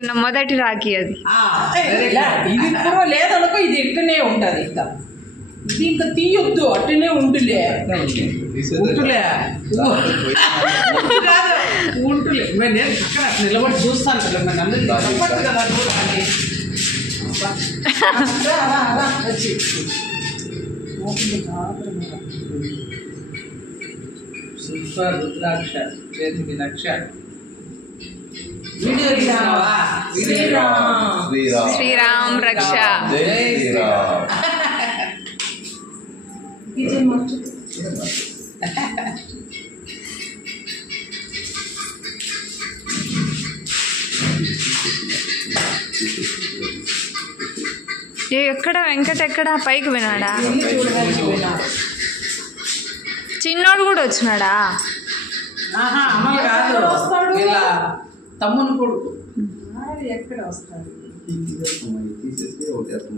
మొదటి రాఖీ అది ఇది కూడా లేదనుకో ఇది ఇట్టనే ఉంటది ఇంకా ఇది ఇంకా తీయొద్దు అట్టనే ఉంటులే ఉంటులే ఉంటులే నేను అక్కడ నిలబడి చూస్తాను కదా నేను అందరికీ చెప్పచ్చు కదా చూడాలి సూపర్ రుద్రాక్ష చేతికి లక్ష శ్రీరామ్ రక్ష ఎక్కడ వెంకట ఎక్కడ పైకి వినాడా చిన్నోడు కూడా వచ్చినాడా అమలు కాదు ఇలా తమ్ముని కొడుకు ఎక్కడ వస్తాడు తీసేసి ఒకటి